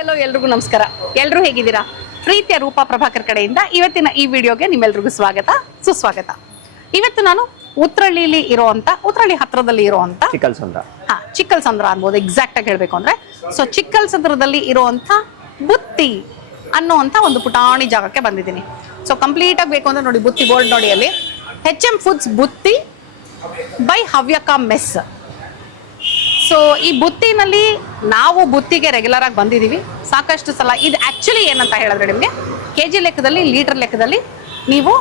Hello ಎಲ್ರಿಗೂ ನಮಸ್ಕಾರ. ಎಲ್ಲರೂ ಹೇಗಿದ್ದೀರಾ? ಪ್ರೀತಿಯ ರೂಪಾ ಪ್ರಭಾಕರ್ ಕಡೆಯಿಂದ ಇವತ್ತಿನ ಈ ವಿಡಿಯೋಗೆ ನಿಮ್ಮೆಲ್ರಿಗೂ ಸ್ವಾಗತ ಸುಸ್ವಾಗತ. ಇವತ್ತು ನಾನು ಉತ್ರಳ್ಳಿಲಿ ಇರುವಂತ, ಉತ್ರಳ್ಳಿ ಹತ್ರದಲ್ಲಿ ಇರುವಂತ ಚಿಕ್ಕಲ್ಸಂದ್ರ ಅನ್ಬೋದು ಎಕ್ಸಾಕ್ಟ್ ಆಗಿ ಹೇಳ್ಬೇಕು ಅಂದ್ರೆ. ಸೊ ಚಿಕ್ಕಲ್ಸಂದ್ರದಲ್ಲಿ ಇರುವಂತ ಬುತ್ತಿ ಅನ್ನುವಂತ ಒಂದು ಪುಟಾಣಿ ಜಾಗಕ್ಕೆ ಬಂದಿದ್ದೀನಿ. ಸೊ ಕಂಪ್ಲೀಟ್ ಆಗಿ ಬೇಕು ಅಂದ್ರೆ ನೋಡಿ, ಬುತ್ತಿ ಬೋರ್ಡ್ ನೋಡಿ, ಅಲ್ಲಿ HM ಫುಡ್ಸ್ ಬುತ್ತಿ ಬೈ ಹವ್ಯಕ ಮೆಸ್. ಸೊ ಈ ಬುತ್ತಿನಲ್ಲಿ ನಾವು ಬುತ್ತಿಗೆ ರೆಗ್ಯುಲರ್ ಆಗಿ ಬಂದಿದ್ದೀವಿ ಸಾಕಷ್ಟು ಸಲ. ಇದು ಆ್ಯಕ್ಚುಲಿ ಏನಂತ ಹೇಳಿದ್ರೆ, ನಿಮಗೆ KG ಲೆಕ್ಕದಲ್ಲಿ, ಲೀಟರ್ ಲೆಕ್ಕದಲ್ಲಿ ನೀವು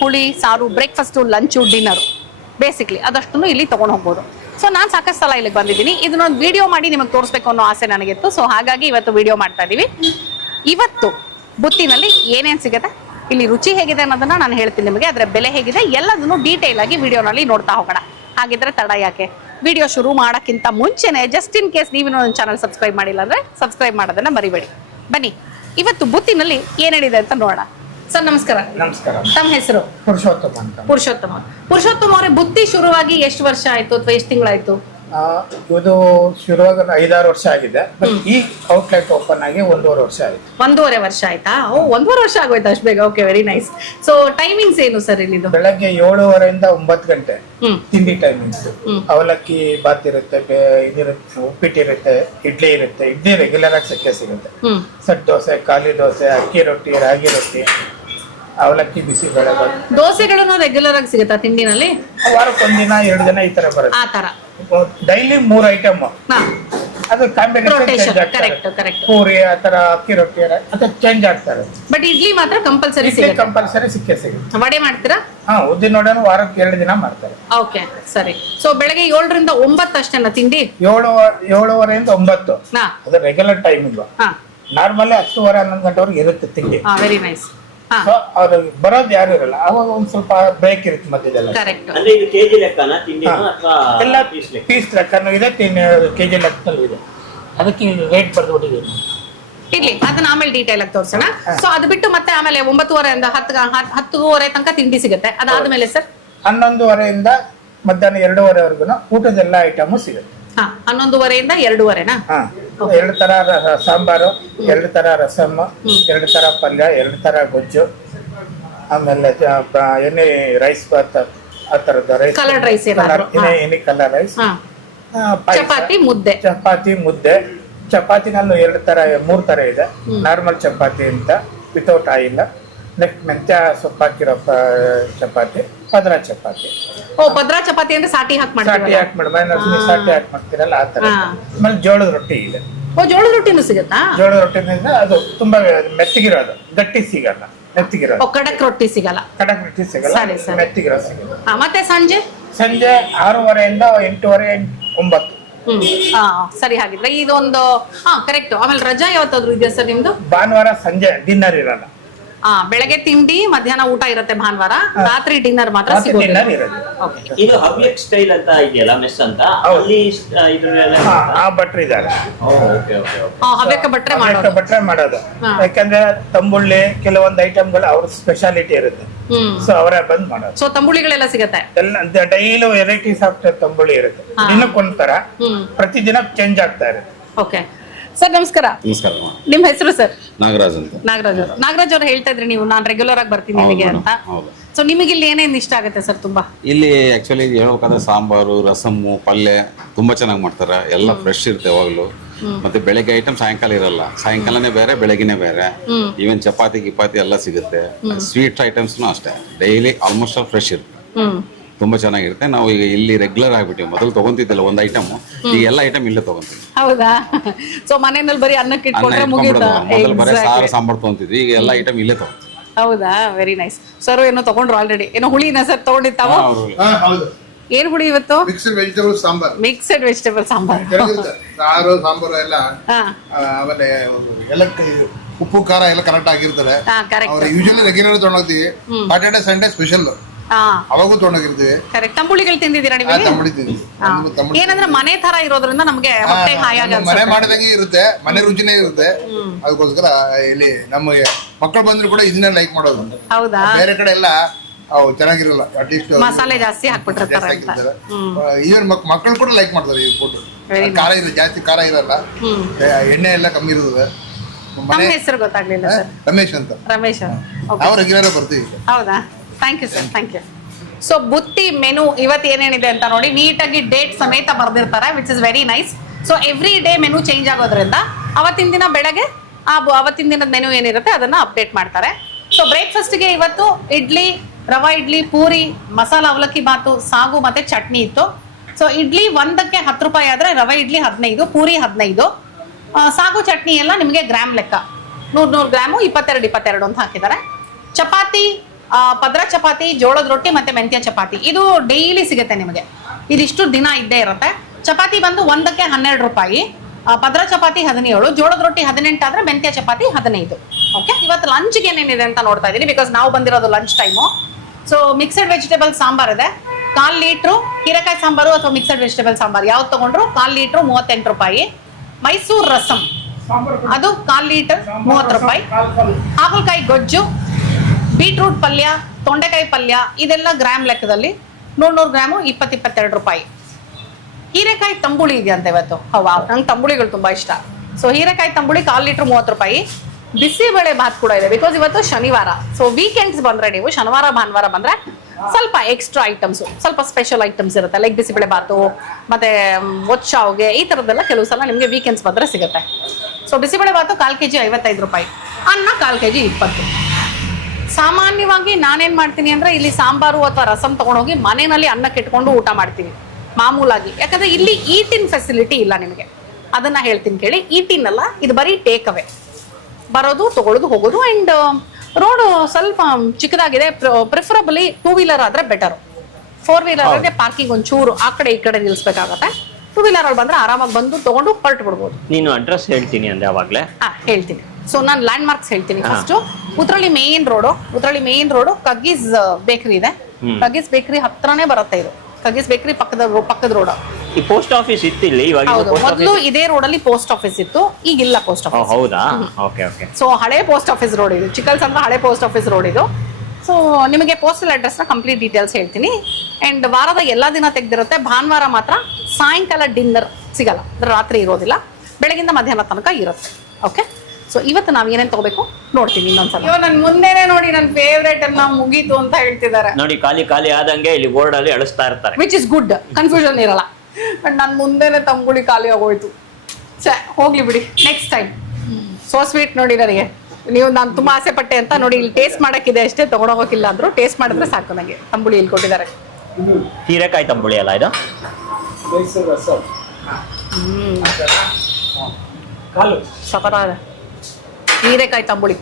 ಹುಳಿ ಸಾರು, ಬ್ರೇಕ್ಫಾಸ್ಟು, ಲಂಚು, ಡಿನ್ನರು ಬೇಸಿಕ್ಲಿ ಅದಷ್ಟನ್ನು ಇಲ್ಲಿ ತೊಗೊಂಡು ಹೋಗ್ಬೋದು. ಸೊ ನಾನು ಸಾಕಷ್ಟು ಸಲ ಇಲ್ಲಿಗೆ ಬಂದಿದ್ದೀನಿ. ಇದನ್ನೊಂದು ವಿಡಿಯೋ ಮಾಡಿ ನಿಮಗೆ ತೋರಿಸ್ಬೇಕು ಅನ್ನೋ ಆಸೆ ನನಗಿತ್ತು. ಸೊ ಹಾಗಾಗಿ ಇವತ್ತು ವಿಡಿಯೋ ಮಾಡ್ತಾ ಇದ್ದೀವಿ. ಇವತ್ತು ಬುತ್ತಿನಲ್ಲಿ ಏನೇನು ಸಿಗುತ್ತೆ, ಇಲ್ಲಿ ರುಚಿ ಹೇಗಿದೆ ಅನ್ನೋದನ್ನ ನಾನು ಹೇಳ್ತೀನಿ ನಿಮಗೆ, ಅದರ ಬೆಲೆ ಹೇಗಿದೆ ಎಲ್ಲದನ್ನು ಡೀಟೇಲ್ ಆಗಿ ವಿಡಿಯೋನಲ್ಲಿ ನೋಡ್ತಾ ಹೋಗೋಣ. ಹಾಗಿದ್ರೆ ತಡ ಯಾಕೆ, ವಿಡಿಯೋ ಶುರು ಮಾಡೋಕ್ಕಿಂತ ಮುಂಚೆನೆ ಜಸ್ಟ್ ಇನ್ ಕೇಸ್ ನೀವು ನನ್ನ ಚಾನಲ್ ಸಬ್ಸ್ಕ್ರೈಬ್ ಮಾಡಿಲ್ಲ ಅಂದರೆ ಸಬ್ಸ್ಕ್ರೈಬ್ ಮಾಡೋದನ್ನ ಮರಿಬೇಡಿ. ಬನ್ನಿ ಇವತ್ತು ಬುತ್ತಿನಲ್ಲಿ ಏನೇನಿದೆ ಅಂತ ನೋಡೋಣ. ಸರ್ ನಮಸ್ಕಾರ. ನಮಸ್ಕಾರ. ತಮ್ಮ ಹೆಸರು? ಪುರುಷೋತ್ತಮ ಅವರೇ, ಬುತ್ತಿ ಶುರುವಾಗಿ ಎಷ್ಟು ವರ್ಷ ಆಯ್ತು ಅಥವಾ ಎಷ್ಟು ತಿಂಗಳಾಯ್ತು? ಇದು ಶುರುವಾಗ 5-6 ವರ್ಷ ಆಗಿದೆ. ಈ ಔಟ್ಲೆಟ್ ಓಪನ್ ಆಗಿ 1.5 ವರ್ಷ ಆಯ್ತು. 1.5 ವರ್ಷ ಆಯ್ತಾ? ಓ, 1.5 ವರ್ಷ ಆಗೋಯ್ತು ಅಷ್ಟು ಬೇಗ? Okay, very nice. So timings ಏನು ಸರ್ ಇಲ್ಲಿದು? ಬೆಳಗ್ಗೆ 7:30 9 ಗಂಟೆ ತಿಂಡಿ ಟೈಮಿಂಗ್ಸ್. ಅವಲಕ್ಕಿ ಬಾತ್ ಇರುತ್ತೆ, ಇದಿರುತ್ತೆ, ಉಪ್ಪಿಟ್ಟು ಇರುತ್ತೆ, ಇಡ್ಲಿ ಇರುತ್ತೆ. ಇಡ್ಲಿ ರೆಗ್ಯುಲರ್ ಆಗಿ ಸಿಗುತ್ತೆ. ಸೆಟ್ ದೋಸೆ, ಖಾಲಿ ದೋಸೆ, ಅಕ್ಕಿ ರೊಟ್ಟಿ, ರಾಗಿ ರೊಟ್ಟಿ, ಅವಲಕ್ಕಿ, ಬಿಸಿ ಬೆಳೆಗಳು, ದೋಸೆಗಳನ್ನು ರೆಗ್ಯುಲರ್ ಆಗಿ ಸಿಗುತ್ತಾ ತಿಂಡಿನಲ್ಲಿ? ವಾರಕ್ಕೊಂದಿನ 2 ದಿನ ಈ ತರ ಬರುತ್ತೆ. ಆ ತರ ಡೈಲಿ 3 ಐಟಮ್. ಅದು ಕಾಂಬಿನೇಷನ್ ಪೂರಿ ಆ ತರ, ಅಕ್ಕಿ ರೊಟ್ಟಿ ಅದು ಚೇಂಜ್ ಆಗ್ತಾರೆ. ಬಟ್ ಇಡ್ಲಿ ಮಾತ್ರ ಕಂಪಲ್ಸರಿ ಸಿಕ್ಕೇ ಸಿಗುತ್ತೆ. ವಡೆ ಮಾಡ್ತೀರಾ? ಉದ್ದಿನ ವಡೆನೂ ವಾರಕ್ಕೆ 2 ದಿನ ಮಾಡ್ತಾರೆ. ಓಕೆ, ಸರಿ. ಸೊ ಬೆಳಗ್ಗೆ 7ರಿಂದ 9 ಅಷ್ಟೇನಾ ತಿಂಡಿ? 7:30 9. ಅದು ರೆಗ್ಯುಲರ್ ಟೈಮ್ ಇಲ್ವಾ? ನಾರ್ಮಲ್ 10:30 11 ಗಂಟೆವರೆಗೆ ಇರುತ್ತೆ ತಿಂಡಿ. Very nice. ಅವ್ರು ಬರೋದು ಯಾರು ಇರಲ್ಲ, ಅವಾಗ ಒಂದ್ ಸ್ವಲ್ಪ ಬ್ರೇಕ್ ಇರುತ್ತೆ ಮಧ್ಯದಲ್ಲಿ. ಎಲ್ಲ ಪೀಸ್ ಲೆಕ್ಕನೂ ಇದೆ, KG ಲೆಕ್ಕನೂ ಇದೆ. ಅದಕ್ಕೆ ರೇಟ್ ಬರ್ದುಬಿಟ್ಟಿದ್ದೀನಿ. ಇರ್ಲಿ, ಅದನ್ನ ಆಮೇಲೆ ಡೀಟೇಲ್ ಆಗಿ ತೋರಿಸೋಣ. ಸೊ ಅದು ಬಿಟ್ಟು ಮತ್ತೆ ಆಮೇಲೆ 9:30 10:30 ತನಕ ತಿಂಡಿ ಸಿಗುತ್ತೆ. ಅದಾದ್ಮೇಲೆ ಸರ್ 11:30 ಮಧ್ಯಾಹ್ನ 2:30 ಊಟದೆಲ್ಲ ಐಟಮು ಸಿಗುತ್ತೆ. 11:30 2:30 2 ತರ ಸಾಂಬಾರು, 2 ತರ ರಸಮ್, 2 ತರ ಪಲ್ಯ, 2 ತರ ಗೊಜ್ಜು, ಆಮೇಲೆ ಎಣ್ಣೆ ರೈಸ್ ಬಾತ್, ಆ ತರದ rice, colour rice, any colour rice, chapati ಮುದ್ದೆ. ಚಪಾತಿನಲ್ಲೂ 3 ತರ ಇದೆ. ನಾರ್ಮಲ್ ಚಪಾತಿ ಅಂತ ವಿತೌಟ್ ಆಯಿಲ್, ನೆಕ್ಸ್ಟ್ ಮೆಂತ್ಯ ಸೊಪ್ಪು ಹಾಕಿರೋ ಚಪಾತಿ, ಪದ್ರ ಚಪಾತಿ. ಪದ್ರ ಚಪಾತಿ ಅಂದ್ರೆ ಸಾಟಿ ಹಾಕಿ ಮಾಡ್ತೀರಲ್ಲ ಆ ತರ. ಆಮೇಲೆ ಜೋಳದ ರೊಟ್ಟಿ ಇದೆ. ಜೋಳದ ರೊಟ್ಟಿನೂ ಸಿಗುತ್ತಾ? ಜೋಳದ ರೊಟ್ಟಿನಿಂದ ಅದು ತುಂಬಾ ಮೆತ್ತಗಿರೋದು, ಗಟ್ಟಿ ಸಿಗಲ್ಲ, ಮೆತ್ತಗಿರೋದು. ಕಡಕ್ ರೊಟ್ಟಿ ಸಿಗಲ್ಲ, ಮೆತ್ತಗಿರೋದು ಸಿಗಲ್ಲ. ಮತ್ತೆ ಸಂಜೆ 6:30 8:30 9. ಸರಿ. ಹಾಗಿದ್ರೆ ಇದೊಂದು ಕರೆಕ್ಟ್. ಆಮೇಲೆ ರಜಾ ಯಾವತ್ತಾದ್ರು ಇದೆಯಾ ಸರ್ ನಿಮ್ದು? ಭಾನುವಾರ ಸಂಜೆ ಡಿನ್ನರ್ ಇರಲ್ಲ. ಬೆಳಗ್ಗೆ ತಿಂಡಿ, ಮಧ್ಯಾಹ್ನ ಊಟ ಇರುತ್ತೆ ಭಾನುವಾರ, ರಾತ್ರಿ ಡಿನ್ನರ್ ಮಾತ್ರ ಸಿಗುತ್ತೆ. ಇದು ಹವ್ಯಕ್ ಸ್ಟೈಲ್ ಅಂತ ಇದೆಯಲ್ಲ, ಮೆಸ್ ಅಂತ, ಅಲ್ಲಿ ಭಟ್ರು ಇದ್ದಾರೆ. ಹವ್ಯಕ ಭಟ್ರೆ ಮಾಡೋದು. ಯಾಕಂದ್ರೆ ತಂಬುಳ್ಳಿ ಕೆಲವೊಂದು ಐಟಮ್ಗಳು ಅವ್ರ ಸ್ಪೆಷಾಲಿಟಿ ಇರುತ್ತೆ. ಸೊ ಅವರೇ ಬಂದ್ ಮಾಡೋದು. ಸೊ ತಂಬುಳಿಗಳೆಲ್ಲ ಸಿಗುತ್ತೆ ಎಲ್ಲ, ಡೈಲಿ ವೆರೈಟೀಸ್ ಆಫ್ ತಂಬುಳಿ ಇರುತ್ತೆ. ದಿನಕ್ಕೊಂಥರ, ಪ್ರತಿದಿನ ಚೇಂಜ್ ಆಗ್ತಾ ಇರುತ್ತೆ. ಓಕೆ ಸರ್, ನಮಸ್ಕಾರ. ನಮಸ್ಕಾರ. ನಿಮ್ಮ ಹೆಸರು ಸರ್? ನಾಗರಾಜ್ ಅಂತ. ನಾಗರಾಜ್ ಅವ್ರು ಹೇಳ್ತಾ ಇದ್ರಿ ನೀವು, ನಾನು ರೆಗ್ಯುಲರ್ ಆಗಿ ಬರ್ತೀನಿ ಇಲ್ಲಿಗೆ ಅಂತ. ಸೊ ನಿಮಗೆ ಇಲ್ಲಿ ಏನೇನು ಇಷ್ಟ ಆಗುತ್ತೆ ಸರ್? ತುಂಬಾ ಇಲ್ಲಿ ಆಕ್ಚುಲಿ ಹೇಳ್ಬೇಕಾದ್ರೆ ಸಾಂಬಾರು, ರಸಮ್ಮು, ಪಲ್ಯ ತುಂಬಾ ಚೆನ್ನಾಗಿ ಮಾಡ್ತಾರೆ. ಎಲ್ಲ ಫ್ರೆಶ್ ಇರುತ್ತೆ ಯಾವಾಗ್ಲೂ. ಮತ್ತೆ ಬೆಳಗ್ಗೆ ಐಟಮ್ ಸಾಯಂಕಾಲ ಇರಲ್ಲ, ಸಾಯಂಕಾಲನೇ ಬೇರೆ, ಬೆಳಗಿನೇ ಬೇರೆ. ಈವನ್ ಚಪಾತಿ ಗಿಪಾತಿ ಎಲ್ಲ ಸಿಗುತ್ತೆ. ಸ್ವೀಟ್ ಐಟಮ್ಸ್ನು ಅಷ್ಟೇ, ಡೈಲಿ ಆಲ್ಮೋಸ್ಟ್ ಆಲ್ ಫ್ರೆಶ್ ಇರುತ್ತೆ. ತುಂಬಾ ಚೆನ್ನಾಗಿರುತ್ತೆ. ನಾವು ಈಗ ಇಲ್ಲಿ ರೆಗ್ಯುಲರ್ ಆಗ್ಬಿಟ್ಟಿವಿ. ಮೊದಲು ತಗೊಂತಿದ್ದಿಲ್ಲ ಒಂದ್ ಐಟಮ್, ಈಗ ಎಲ್ಲ ಐಟಮ್ ಇಲ್ಲೇ ತಗೊಂತೀವಿ. ಹೌದಾ? ಸೊ ಮನೆಯಲ್ಲಿ ಬರೀ ಅನ್ನಕ್ಕೆ ಇಟ್ಕೊಂಡ್ರೆ ಮುಗಿಯುತ್ತಾ? ಮೊದಲು ಬರೀ ಸಾರು ಸಾಂಬಾರ್ ತಗೊಂತಿದ್ವಿ, ಈಗ ಎಲ್ಲ ಐಟಮ್ ಇಲ್ಲೇ ತಗೊಂತೀವಿ. ಹೌದಾ? Very nice. ಸರ್ ಏನೋ ತಗೊಂಡ್ರು ಆಲ್ರೆಡಿ, ಏನೋ ಹುಳಿನ ಸರ್ ತಗೊಂಡಿರ್ತಾವ? ಏನ್ ಹುಳಿ ಇವತ್ತು? Mixed vegetable sambar. ಸಾರು ಸಾಂಬಾರು ಎಲ್ಲ, ಆಮೇಲೆ ಉಪ್ಪು ಖಾರ ಎಲ್ಲ ಕರೆಕ್ಟ್ ಆಗಿರ್ತಾರೆ. ಯೂಶಲಿ ರೆಗ್ಯುಲರ್ ತಗೊಂಡೋಗ್ತೀವಿ. ಸಾಟರ್ಡೆ ಸಂಡೇ ಸ್ಪೆಷಲ್ ಅವಾಗೂ ತಗೊಂಡೋಗಿರ್ತೀವಿ. ತಂಬುಳಿಗಳು ತಿಂದಿದ್ದೀರಾ ನೀವು? ಏನಂದ್ರೆ ಮನೆ ತರ ಇರೋದ್ರಿಂದ ನಮ್ಗೆ ಹೊಟ್ಟೆ ಮನೆ ಮಾಡಿದಂಗೆ ಇರುತ್ತೆ, ಮನೆ ರುಚಿನೇ ಇರುತ್ತೆ. ಅದಕ್ಕೋಸ್ಕರ ಇಲ್ಲಿ ನಮ್ಮ ಮಕ್ಕಳು ಬಂದ್ರು ಕೂಡ ಇದನ್ನೇ ಲೈಕ್ ಮಾಡೋದು. ಹೌದಾ? ಬೇರೆ ಕಡೆ ಎಲ್ಲ ಅವು ಚೆನ್ನಾಗಿರಲ್ಲ. ಅಟ್ಲೀಸ್ಟ್ ಮಸಾಲೆ ಜಾಸ್ತಿ ಹಾಕ್ಬಿಟ್ಟಿರ್ತಾರೆ ಅಂತ. ಈವನ್ ಮಕ್ಕಳು ಕೂಡ ಲೈಕ್ ಮಾಡ್ತಾರೆ ಈ ಫುಡ್. ಖಾರ ಇರಲ್ಲ, ಜಾಸ್ತಿ ಖಾರ ಇರಲ್ಲ, ಎಣ್ಣೆ ಎಲ್ಲ ಕಮ್ಮಿ ಇರ್ತದೆ. ನಮ್ಮ ಹೆಸರು ಗೊತ್ತಾಗ್ಲಿಲ್ಲ ಸರ್. ರಮೇಶ್ ಅಂತ. ರಮೇಶ್ ನಾವು ರೆಗ್ಯುಲರ್ ಬರ್ತೀವಿ. ಹೌದಾ, thank you sir, thank you. So ಬುತ್ತಿ ಮೆನು ಇವತ್ತು ಏನೇನಿದೆ ಅಂತ ನೋಡಿ, ನೀಟಾಗಿ ಡೇಟ್ ಸಮೇತ ಬರ್ದಿರ್ತಾರೆ, which is very nice. So every day menu change ಆಗೋದ್ರಿಂದ ಅವತ್ತಿನ ದಿನ ಬೆಳಗ್ಗೆ ಅವತ್ತಿನ ದಿನದ ಮೆನು ಏನಿರುತ್ತೆ ಅದನ್ನ ಅಪ್ಡೇಟ್ ಮಾಡ್ತಾರೆ. ಸೊ ಬ್ರೇಕ್ಫಾಸ್ಟ್ಗೆ ಇವತ್ತು ಇಡ್ಲಿ, ರವಾ ಇಡ್ಲಿ, ಪೂರಿ, ಮಸಾಲ ಅವಲಕ್ಕಿ ಬಾತು, ಸಾಗು ಮತ್ತೆ ಚಟ್ನಿ ಇತ್ತು. ಸೊ ಇಡ್ಲಿ ಒಂದಕ್ಕೆ 10 ರೂಪಾಯಿ ಆದ್ರೆ ರವೆ ಇಡ್ಲಿ 15, ಪೂರಿ 15, ಸಾಗು ಚಟ್ನಿ ಎಲ್ಲ ನಿಮಗೆ ಗ್ರಾಮ್ ಲೆಕ್ಕ 100 ಗ್ರಾಮು 22 ಅಂತ ಹಾಕಿದ್ದಾರೆ. ಚಪಾತಿ, ಪದ್ರ ಚಪಾತಿ, ಜೋಳದ ರೊಟ್ಟಿ ಮತ್ತೆ ಮೆಂತ್ಯ ಚಪಾತಿ ಇದು ಡೈಲಿ ಸಿಗುತ್ತೆ ನಿಮಗೆ. ಇದಿಷ್ಟು ದಿನ ಇದ್ದೇ ಇರುತ್ತೆ. ಚಪಾತಿ ಬಂದು ಒಂದಕ್ಕೆ 12 ರೂಪಾಯಿ, ಪದ್ರ ಚಪಾತಿ 17, ಜೋಳದ ರೊಟ್ಟಿ 18 ಆದ್ರೆ ಮೆಂತ್ಯ ಚಪಾತಿ 15. ಓಕೆ, ಇವತ್ತು ಲಂಚ್ಗೆ ಏನೇನಿದೆ ಅಂತ ನೋಡ್ತಾ ಇದ್ದೀನಿ, ಬಿಕಾಸ್ ನಾವು ಬಂದಿರೋದು lunch time. So mixed vegetable sambar ಇದೆ, 1/4 ಲೀಟ್ರು. ಹೀರೆಕಾಯಿ ಸಾಂಬಾರು ಅಥವಾ ಮಿಕ್ಸಡ್ ವೆಜಿಟೇಬಲ್ ಸಾಂಬಾರ್ ಯಾವ್ದು ತಗೊಂಡ್ರು 1/4 ಲೀಟ್ರು 38 ರೂಪಾಯಿ. ಮೈಸೂರು ರಸಂ ಅದು 1/4 ಲೀಟರ್ 30 ರೂಪಾಯಿ. ಹಾಗಲಕಾಯಿ ಗೊಜ್ಜು, ಬೀಟ್ರೂಟ್ ಪಲ್ಯ, ತೊಂಡೆಕಾಯಿ ಪಲ್ಯ ಇದೆಲ್ಲ ಗ್ರಾಮ್ ಲೆಕ್ಕದಲ್ಲಿ 100 ಗ್ರಾಮು 22 ರೂಪಾಯಿ. ಹೀರೆಕಾಯಿ ತಂಬುಳಿ ಇದೆಯಂತ ಇವತ್ತು. ಹೌದಾ, ನಂಗೆ ತಂಬುಳಿಗಳು ತುಂಬಾ ಇಷ್ಟ. ಸೊ ಹೀರೆಕಾಯಿ ತಂಬುಳಿ 1/4 ಲೀಟರ್ 30 ರೂಪಾಯಿ. ಬಿಸಿಬೇಳೆ ಭಾತ್ ಕೂಡ ಇದೆ, ಬಿಕಾಸ್ ಇವತ್ತು ಶನಿವಾರ. ಸೊ ವೀಕೆಂಡ್ಸ್ ಬಂದ್ರೆ ನೀವು ಶನಿವಾರ ಭಾನುವಾರ ಬಂದ್ರೆ ಸ್ವಲ್ಪ ಎಕ್ಸ್ಟ್ರಾ ಐಟಮ್ಸ್, ಸ್ವಲ್ಪ ಸ್ಪೆಷಲ್ ಐಟಮ್ಸ್ ಇರುತ್ತೆ, ಲೈಕ್ ಬಿಸಿಬೇಳೆ ಭಾತು ಮತ್ತೆ ಒಚ್ಚಾವ್ಗೆ ಈ ತರದೆಲ್ಲ ಕೆಲವು ಸಲ ನಿಮಗೆ ವೀಕೆಂಡ್ಸ್ ಬಂದ್ರೆ ಸಿಗುತ್ತೆ. ಸೊ ಬಿಸಿಬೇಳೆ ಭಾತು 1/4 kg 55 ರೂಪಾಯಿ, ಅನ್ನ 1/4 kg 20. ಸಾಮಾನ್ಯವಾಗಿ ನಾನೇನ್ ಮಾಡ್ತೀನಿ ಅಂದ್ರೆ ಇಲ್ಲಿ ಸಾಂಬಾರು ಅಥವಾ ರಸಂ ತಗೊಂಡೋಗಿ ಮನೆಯಲ್ಲಿ ಅನ್ನಕ್ಕೆ ಇಟ್ಕೊಂಡು ಊಟ ಮಾಡ್ತೀನಿ ಮಾಮೂಲಾಗಿ. ಯಾಕಂದ್ರೆ ಇಲ್ಲಿ ಈಟಿನ್ ಫೆಸಿಲಿಟಿ ಇಲ್ಲ ನಿಮಗೆ, ಅದನ್ನ ಹೇಳ್ತೀನಿ ಕೇಳಿ. ಈಟಿನ್ ಅಲ್ಲ, ಇದು ಬರೀ ಟೇಕ್ ಅವೇ, ಬರೋದು ತಗೊಳ್ಳೋದು ಹೋಗೋದು. ಅಂಡ್ ರೋಡ್ ಸ್ವಲ್ಪ ಚಿಕ್ಕದಾಗಿದೆ, ಪ್ರಿಫರಬಲಿ 2 ವೀಲರ್ ಆದ್ರೆ ಬೆಟರ್. 4 ವೀಲರ್ ಆದ್ರೆ ಪಾರ್ಕಿಂಗ್ ಒಂಚೂರು ಆ ಕಡೆ ಈ ಕಡೆ ನಿಲ್ಸ್ಬೇಕಾಗತ್ತೆ. 2 ವೀಲರ್ ಅಲ್ಲಿ ಬಂದ್ರೆ ಆರಾಮಾಗಿ ಬಂದು ತಗೊಂಡು ಹೊರಟು ಬಿಡ್ಬೋದು. ನೀನು ಅಡ್ರೆಸ್ ಹೇಳ್ತೀನಿ ಅಂದ್ರೆ ಅವಾಗ್ಲೇ ಹೇಳ್ತೀನಿ. ಸೊ ನಾನು ಲ್ಯಾಂಡ್ ಮಾರ್ಕ್ಸ್ ಹೇಳ್ತೀನಿ. ಫಸ್ಟ್ ಉತ್ರಳ್ಳಿ ಮೇನ್ ರೋಡು ಕಗ್ಗೀಸ್ ಬೇಕರಿ ಇದೆ. ಕಗ್ಗೀಸ್ ಬೇಕರಿ ಹತ್ರನೇ ಬರುತ್ತೆ ಇದು. ಕಗ್ಗೀಸ್ ಬೇಕರಿ ಪಕ್ಕದ ರೋಡ್. ಈ ಪೋಸ್ಟ್ ಆಫೀಸ್ ಇತ್ತು ಇಲ್ಲಿ ಇವಾಗ. ಮೊದಲು ಇದೇ ರೋಡ್ ಅಲ್ಲಿ ಪೋಸ್ಟ್ ಆಫೀಸ್ ಇತ್ತು, ಈಗಿಲ್ಲ ಪೋಸ್ಟ್ ಆಫೀಸ್. ಹೌದಾ, ಓಕೆ ಓಕೆ. ಸೊ ಹಳೆ ಪೋಸ್ಟ್ ಆಫೀಸ್ ರೋಡ್ ಇದು, ಚಿಕ್ಕಲ್ಸ್ ಅಂತ ಹಳೆ ಪೋಸ್ಟ್ ಆಫೀಸ್ ರೋಡ್ ಇದು. ಸೊ ನಿಮಗೆ ಪೋಸ್ಟಲ್ ಅಡ್ರೆಸ್ ನ ಕಂಪ್ಲೀಟ್ ಡೀಟೇಲ್ಸ್ ಹೇಳ್ತೀನಿ. ಅಂಡ್ ವಾರದ ಎಲ್ಲಾ ದಿನ ತೆಗ್ದಿರುತ್ತೆ, ಭಾನುವಾರ ಮಾತ್ರ ಸಾಯಂಕಾಲ ಡಿನ್ನರ್ ಸಿಗಲ್ಲ, ರಾತ್ರಿ ಇರೋದಿಲ್ಲ, ಬೆಳಗಿಂದ ಮಧ್ಯಾಹ್ನ ತನಕ ಇರುತ್ತೆ. ಓಕೆ, ಸೊ ಇವತ್ತು ನಾವ್ ಏನೇನ್ ತಗೋಬೇಕು ನೋಡ್ತೀನಿ ಇನ್ನೊಂದ್ಸಲ. ನನ್ ಮುಂದೆನೆ ನೋಡಿ ನನ್ನ ಫೇವ್ರೇಟ್ ಅನ್ನ ಮುಗೀತು ಅಂತ ಹೇಳ್ತಿದ್ದಾರೆ ನೋಡಿ. ಖಾಲಿ ಆದಂಗೆ ಇಲ್ಲಿ ಬೋರ್ಡ್ ಅಲ್ಲಿ ಅಳಿಸ್ತಾ ಇರ್ತಾರೆ, ವಿಚ್ ಇಸ್ ಗುಡ್, ಕನ್ಫ್ಯೂಷನ್ ಇರಲ್ಲ. ಬಟ್ ನನ್ ಮುಂದೆನೆ ತಂಬುಳಿ ಖಾಲಿ ಆಗೋಯ್ತು. ಹೋಗ್ಲಿ ಬಿಡಿ, ನೆಕ್ಸ್ಟ್ ಟೈಮ್. ಸೋ ಸ್ವೀಟ್ ನೋಡಿ ನನಗೆ. ನೀವು ನಾನು ತುಂಬಾ ಆಸೆ ಪಟ್ಟೆ ಅಂತ ನೋಡಿ, ಇಲ್ಲಿ ಟೇಸ್ಟ್ ಮಾಡಕ್ಕಿದೆ ಅಷ್ಟೇ, ತಗೊಂಡೋಗಕ್ಕಿಲ್ಲ ಅಂದ್ರು. ಟೇಸ್ಟ್ ಮಾಡಿದ್ರೆ ಸಾಕು ನನಗೆ. ತಂಬುಳಿ ಇಲ್ಲಿ ಕೊಟ್ಟಿದ್ದಾರೆ, ಹೀರೆಕಾಯಿ ತಂಬುಳಿ ಅಲ್ಲ ಇದು? ಸಖತ್ತಾಗಿದೆ ಹೀರೆಕಾಯಿ ತಂಬುಳಿ.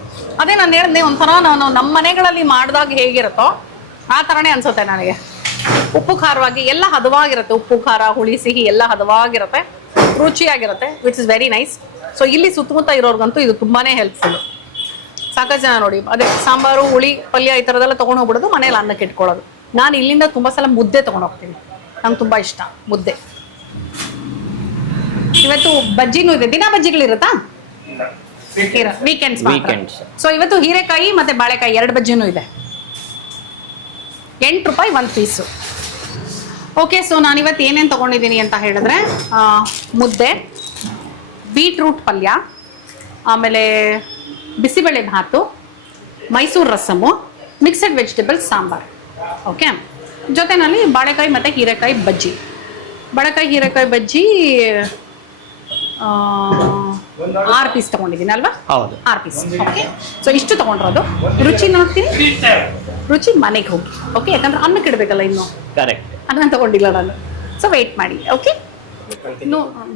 ಅದೇ ನಾನು ಹೇಳಿದ್ನೆ, ಒಂಥರ ನಾವು ನಮ್ಮ ಮನೆಗಳಲ್ಲಿ ಮಾಡಿದಾಗ ಹೇಗಿರುತ್ತೋ ಆ ಥರನೇ ಅನ್ಸುತ್ತೆ ನನಗೆ. ಉಪ್ಪು ಖಾರವಾಗಿ ಎಲ್ಲ ಹದವಾಗಿರುತ್ತೆ, ಉಪ್ಪು ಖಾರ ಹುಳಿ ಸಿಹಿ ಎಲ್ಲ ಹದವಾಗಿರುತ್ತೆ, ರುಚಿಯಾಗಿರುತ್ತೆ, which is very nice. So ಇಲ್ಲಿ ಸುತ್ತಮುತ್ತ ಇರೋರ್ಗಂತೂ ಇದು ತುಂಬಾನೇ ಹೆಲ್ಪ್ಫುಲ್. ಸಾಕಷ್ಟು ಜನ ನೋಡಿ ಅದೇ ಸಾಂಬಾರು ಹುಳಿ ಪಲ್ಯ ಈ ಥರದೆಲ್ಲ ತೊಗೊಂಡು ಹೋಗ್ಬಿಡೋದು, ಮನೇಲಿ ಅನ್ನಕ್ಕೆ ಇಟ್ಕೊಳ್ಳೋದು. ನಾನು ಇಲ್ಲಿಂದ ತುಂಬ ಸಲ ಮುದ್ದೆ ತೊಗೊಂಡು ಹೋಗ್ತೀನಿ, ನಂಗೆ ತುಂಬ ಇಷ್ಟ ಮುದ್ದೆ. ಇವತ್ತು ಬಜ್ಜಿನೂ ಇದೆ, ದಿನ ಬಜ್ಜಿಗಳಿರುತ್ತಾ? ವೀಕೆಂಡ್ಸ್. ಸೊ ಇವತ್ತು ಹೀರೆಕಾಯಿ ಮತ್ತೆ ಬಾಳೆಕಾಯಿ 2 ಬಜ್ಜಿನೂ ಇದೆ. 8 ರೂಪಾಯಿ 1 ಪೀಸು. ಓಕೆ, ಸೊ ನಾನು ಇವತ್ತು ಏನೇನು ತಗೊಂಡಿದ್ದೀನಿ ಅಂತ ಹೇಳಿದ್ರೆ, ಮುದ್ದೆ, ಬೀಟ್ರೂಟ್ ಪಲ್ಯ, ಆಮೇಲೆ ಬಿಸಿಬೇಳೆ ಭಾತು, ಮೈಸೂರು ರಸಮು, ಮಿಕ್ಸಡ್ ವೆಜಿಟೇಬಲ್ ಸಾಂಬಾರ್. ಓಕೆ, ಜೊತೆನಲ್ಲಿ ಬಾಳೆಕಾಯಿ ಮತ್ತು ಹೀರೆಕಾಯಿ ಬಜ್ಜಿ. ಬಾಳೆಕಾಯಿ ಹೀರೆಕಾಯಿ ಬಜ್ಜಿ 6 ಪೀಸ್ ತಗೊಂಡಿದ್ದೀನಿ ಅಲ್ವಾ? ಹೌದು, 6 ಪೀಸ್. ಓಕೆ, ಸೊ ಇಷ್ಟು ತಗೊಂಡ್ರದು. ರುಚಿ ನೋಡ್ತೀನಿ, ರುಚಿ ಮನೆಗೆ ಹೋಗಿ. ಓಕೆ, ಯಾಕಂದ್ರೆ ಅನ್ನಕ್ಕೆ ಇಡಬೇಕಲ್ಲ, ಇನ್ನು ಕರೆಕ್ಟ್. ಅನ್ನ ತಗೊಂಡಿಲ್ಲ ನಾನು. ಸೊ ವೆಯ್ಟ್ ಮಾಡಿ. ಓಕೆ,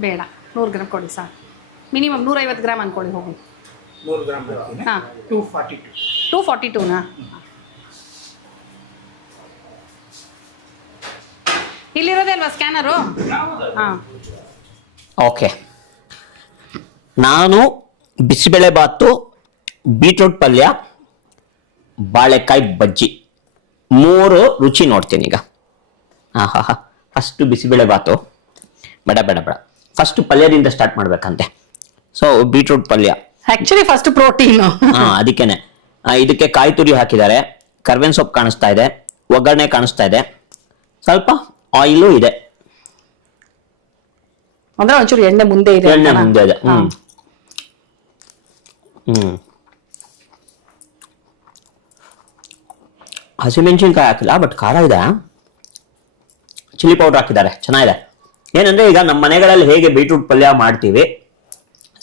ಬೇಡ 100 ಗ್ರಾಮ್ ಕೊಡಿ ಸಾಕು. ಮಿನಿಮಮ್ 150 ಗ್ರಾಮ್ ಅನ್ಕೊಳ್ಳಿ ಹೋಗಿ. 100 ಗ್ರಾಮ್ ಹಾಂ, 242ನಾ? ಇಲ್ಲಿರೋದೇ ಅಲ್ವಾ ಸ್ಕ್ಯಾನರು? ಹಾಂ, ಓಕೆ. ನಾನು ಬಿಸಿಬೇಳೆ ಬಾತು, ಬೀಟ್ರೂಟ್ ಪಲ್ಯ, ಬಾಳೆಕಾಯಿ ಬಜ್ಜಿ 3 ರುಚಿ ನೋಡ್ತೀನಿ ಈಗ. ಹಾ, ಫಸ್ಟು ಬಿಸಿಬೇಳೆ ಬಾತು. ಬೇಡ, ಫಸ್ಟ್ ಪಲ್ಯದಿಂದ ಸ್ಟಾರ್ಟ್ ಮಾಡ್ಬೇಕಂತೆ. ಸೊ ಬೀಟ್ರೂಟ್ ಪಲ್ಯ ಆಕ್ಚುಲಿ ಫಸ್ಟ್ ಪ್ರೋಟೀನ್. ಅದಕ್ಕೇನೆ ಇದಕ್ಕೆ ಕಾಯಿ ತುರಿ ಹಾಕಿದ್ದಾರೆ, ಕರ್ಬೇವಿನ ಸೊಪ್ಪು ಕಾಣಿಸ್ತಾ ಇದೆ, ಒಗ್ಗರಣೆ ಕಾಣಿಸ್ತಾ ಇದೆ, ಸ್ವಲ್ಪ ಆಯಿಲು ಇದೆ, ಅಂದ್ರೆ ಒಂಚೂರು ಎಣ್ಣೆ ಮುಂದೆ ಇದೆ ಎಣ್ಣೆ ಅಂತನಾ? ಮುಂದೆ ಇದೆ. ಹಾ. ಹಸಿಮೆಣಸಿನ್ಕಾಯಿ ಹಾಕಿಲ್ಲ, ಬಟ್ ಖಾರ ಇದೆ. ಚಿಲ್ಲಿ ಪೌಡರ್ ಹಾಕಿದ್ದಾರೆ, ಚೆನ್ನಾಗಿದೆ. ಏನಂದ್ರೆ ಈಗ ನಮ್ಮ ಮನೆಗಳಲ್ಲಿ ಹೇಗೆ ಬೀಟ್ರೂಟ್ ಪಲ್ಯ ಮಾಡ್ತೀವಿ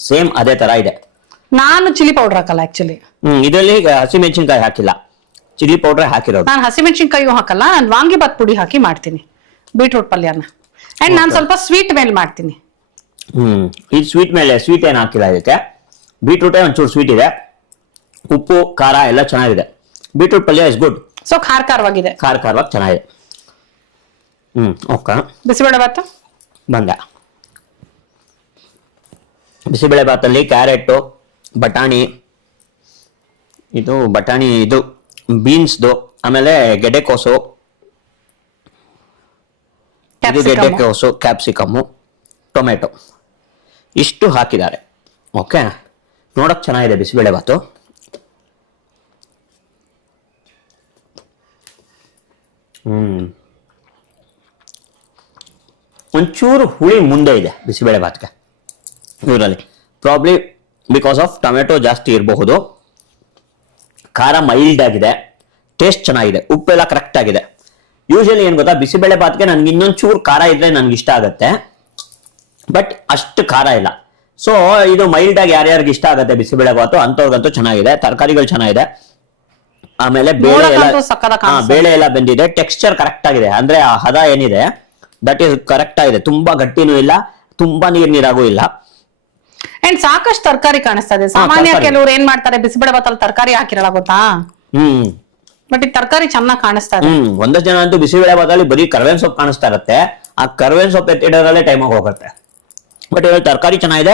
ಸೇಮ್ ಅದೇ ತರ ಇದೆ. ನಾನು ಚಿಲ್ಲಿ ಪೌಡರ್ ಹಾಕಲ್ಲ ಆಕ್ಚುಲಿ. ಇದರಲ್ಲಿ ಹಸಿಮೆಣಸಿನ್ಕಾಯಿ ಹಾಕಿಲ್ಲ, ಚಿಲ್ಲಿ ಪೌಡರ್ ಹಾಕಿರೋದು. ನಾನು ಹಸಿಮೆಣಸಿನ್ಕಾಯಿಯೂ ಹಾಕಲ್ಲ, ನಾನು ವಾಂಗಿಬಾತ್ ಪುಡಿ ಹಾಕಿ ಮಾಡ್ತೀನಿ ಬೀಟ್ರೂಟ್ ಪಲ್ಯನ. ಅಂಡ್ ನಾನು ಸ್ವಲ್ಪ ಸ್ವೀಟ್ ಮೇಲೆ ಮಾಡ್ತೀನಿ. ಇದು ಸ್ವೀಟ್ ಮೇಲೆ ಸ್ವೀಟ್ ಏನು ಹಾಕಿಲ್ಲ ಇದಕ್ಕೆ. ಬೀಟ್ರೂಟೇ ಒಂಚೂರು ಸ್ವೀಟ್ ಇದೆ, ಉಪ್ಪು ಖಾರ ಎಲ್ಲ ಚೆನ್ನಾಗಿದೆ. ಬೀಟ್ರೂಟ್ ಪಲ್ಯ ಇಸ್ ಗುಡ್. ಸೊ ಖಾರವಾಗಿದೆ. ಖಾರವಾಗಿ ಚೆನ್ನಾಗಿದೆ. ಓಕೆ. ಬಿಸಿಬೇಳೆ ಬಾತು ಬಂದ. ಬಿಸಿಬೇಳೆ ಬಾತಲ್ಲಿ ಕ್ಯಾರೆಟು, ಬಟಾಣಿ, ಇದು ಬೀನ್ಸ್ದು, ಆಮೇಲೆ ಗೆಡ್ಡೆಕೋಸು, ಇದು ಗೆಡ್ಡೆಕೋಸು, ಕ್ಯಾಪ್ಸಿಕಮ್ಮು, ಟೊಮೆಟೊ ಇಷ್ಟು ಹಾಕಿದ್ದಾರೆ. ಓಕೆ, ನೋಡಕ್ ಚೆನ್ನಾಗಿದೆ ಬಿಸಿಬೇಳೆ ಬಾತು. ಒಂಚೂರು ಹುಳಿ ಮುಂದೆ ಇದೆ ಬಿಸಿಬೇಳೆ ಬಾತ್ಗೆ ಇವರಲ್ಲಿ. ಪ್ರಾಬ್ಲಿ ಬಿಕಾಸ್ ಆಫ್ ಟೊಮೆಟೊ ಜಾಸ್ತಿ ಇರಬಹುದು. ಖಾರ ಮೈಲ್ಡ್ ಆಗಿದೆ, ಟೇಸ್ಟ್ ಚೆನ್ನಾಗಿದೆ, ಉಪ್ಪೆಲ್ಲ ಕರೆಕ್ಟ್ ಆಗಿದೆ. ಯೂಶಲಿ ಏನ್ ಗೊತ್ತಾ, ಬಿಸಿಬೇಳೆ ಬಾತ್ಗೆ ನನ್ಗೆ ಇನ್ನೊಂಚೂರು ಖಾರ ಇದ್ರೆ ನನ್ಗೆ ಇಷ್ಟ ಆಗುತ್ತೆ, ಬಟ್ ಅಷ್ಟು ಖಾರ ಇಲ್ಲ. ಸೊ ಇದು ಮೈಲ್ಡ್ ಆಗಿ ಯಾರ್ಯಾರಿಗೆ ಇಷ್ಟ ಆಗುತ್ತೆ ಬಿಸಿಬೇಳೆ ಬಾತು ಅಂತವ್ರಿಗಂತೂ ಚೆನ್ನಾಗಿದೆ. ತರಕಾರಿಗಳು ಚೆನ್ನಾಗಿದೆ, ಆಮೇಲೆ ಬೇಳೆ ಎಲ್ಲ ಬೆಂದಿದೆ. ಟೆಕ್ಸ್ಚರ್ ಕರೆಕ್ಟ್ ಆಗಿದೆ, ಅಂದ್ರೆ ಆ ಹದ ಏನಿದೆ ದಟ್ ಈಸ್ ಕರೆಕ್ಟ್ ಆಗಿದೆ. ತುಂಬಾ ಗಟ್ಟಿನೂ ಇಲ್ಲ, ತುಂಬಾ ನೀರಾಗೂ ಇಲ್ಲ. ಅಂಡ್ ಸಾಕಷ್ಟು ತರಕಾರಿ ಕಾಣಿಸ್ತಾ ಇದೆ. ಸಾಮಾನ್ಯ ಕೆಲವ್ರು ಏನ್ ಮಾಡ್ತಾರೆ, ಬಿಸಿಬೇಳೆ ಬಾತಲ್ಲಿ ತರಕಾರಿ ಹಾಕಿರಲ್ಲ ಗೊತ್ತಾ, ಬಟ್ ಈ ತರಕಾರಿ ಚೆನ್ನಾಗಿ ಕಾಣಿಸ್ತಾ ಇದೆ. ಒಂದಷ್ಟು ಜನ ಅಂತೂ ಬಿಸಿಬೇಳೆ ಬಾತಲ್ಲಿ ಬರೀ ಕರ್ಬೇವಿನ ಸೊಪ್ಪು ಕಾಣಿಸ್ತಾ ಇರುತ್ತೆ, ಆ ಕರ್ಬೇವಿನ ಸೊಪ್ಪು ಎತ್ತಿಡೋದ್ರಲ್ಲೇ ಟೈಮ್ ಹೋಗುತ್ತೆ. ಬಟ್ ಇವಾಗ ತರಕಾರಿ ಚೆನ್ನಾಗಿದೆ,